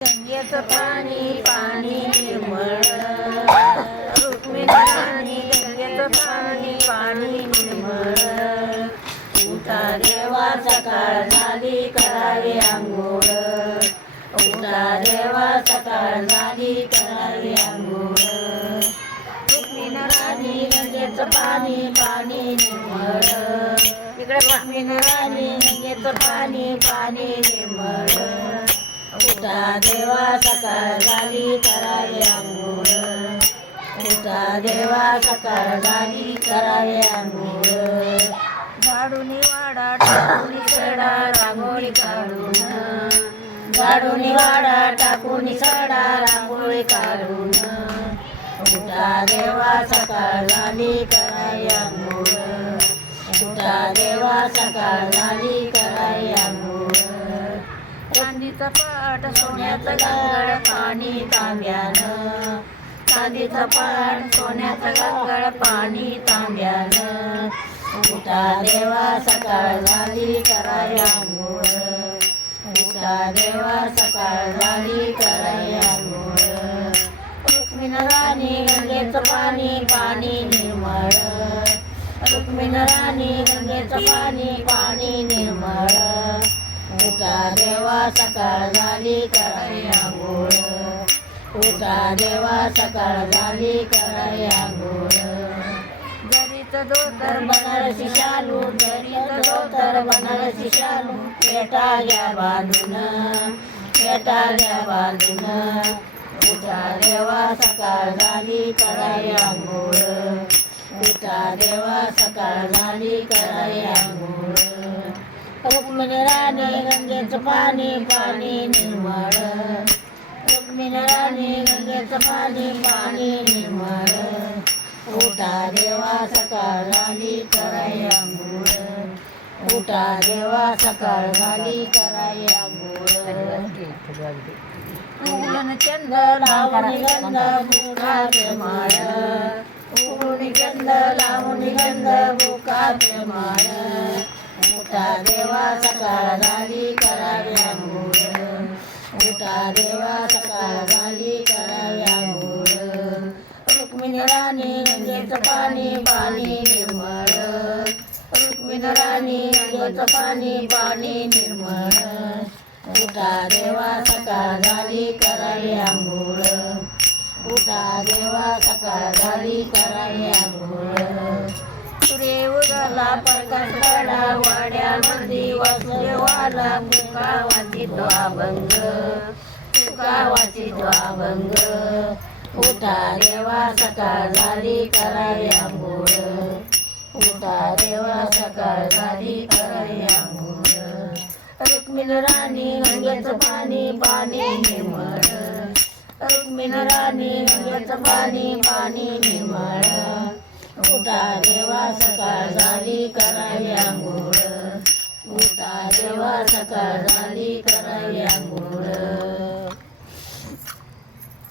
गंगेचं पाणी पाणी निर्मळ, रुक्मिणी गंगेचं पाणी पाणी निर्मळ. उठा देवा सकाळ झाली करावी आंघोळ, उठा देवा सकाळ झाली करावी आंघोळ. रुक्मिणी राणी गंगेचं पाणी पाणी निर्मळ, इकडे रुक्मिणी राणी गंगेचं पाणी पाणी निर्मळ. उठा देवा सकाळ झाली करावी आंघोळ, उठा देवा सकाळ झाली करावी आंघोळ. झाडून वाडा टाकून सडा रांगोळी काढून, झाडून वाडा टाकून सडा रांगोळी काढून. उठा देवा सकाळ झाली करावी आंघोळ, उठा देवा सकाळ झाली करावी आंघोळ. चांदीचा पाट सोन्याचं गंगळ पाणी तांब्यानं, चांदीचा पाट सोन्याचं गंगळ पाणी तांब्यानं. उठा देवा सकाळ झाली करावी आंघोळ, उठा देवा सकाळ झाली करावी आंघोळ. रुक्मिणी राणी गंगेचं पाणी पाणी निर्मळ, रुक्मिणी राणी गंगेचं पाणी पाणी निर्मळ. उठा देवा सकाळ झाली करावी आंघोळ, उठा देवा सकाळ झाली करावी आंघोळ. जरीचं धोतर बनारसी शालू, जरीचं धोतर बनारसी शालू. पेटा घ्या बांधून, पेटा घ्या बांधून. उठा देवा सकाळ झाली करावी आंघोळ, उठा देवा सकाळ झाली करावी आंघोळ. रुक्मिणी राणी गंगेचं पाणी पाणी निर्मळ, रुक्मिणी राणी गंगेचं पाणी पाणी निर्मळ. उठा देवा सकाळ झाली करावी आंघोळ, उठा देवा सकाळ झाली करावी आंघोळ. उगलून चंद लावून गंध बुकाचे माळ, उगलून चंद लावून गंध बुकाचे माळ. उठा देवा सकाळ झाली करावी आंघोळ, उठा देवा सकाळ झाली करावी आंघोळ. रुक्मिणी राणी गंगेचं पाणी पाणी निर्मळ, रुक्मिणी राणी गंगेचं पाणी पाणी निर्मळ. उठा देवा सकाळ झाली करावी आंघोळ, उठा देवा सकाळ झाली करावी आंघोळ. सूर्य उगला प्रकाश पडला वाड्यामध्ये वासुदेवाला, मुका वाचितो अभंग, मुका वाचितो अभंग. उठा देवा सकाळ झाली करावी आंघोळ, उठा देवा सकाळ झाली करावी आंघोळ. रुक्मिणी राणी गंगेचं पाणी पाणी निर्मळ, रुक्मिणी राणी गंगेचं पाणी पाणी निर्मळ. उठा देवा सकाळ झाली करावी आंघोळ, उठा देवा सकाळ झाली करावी आंघोळ.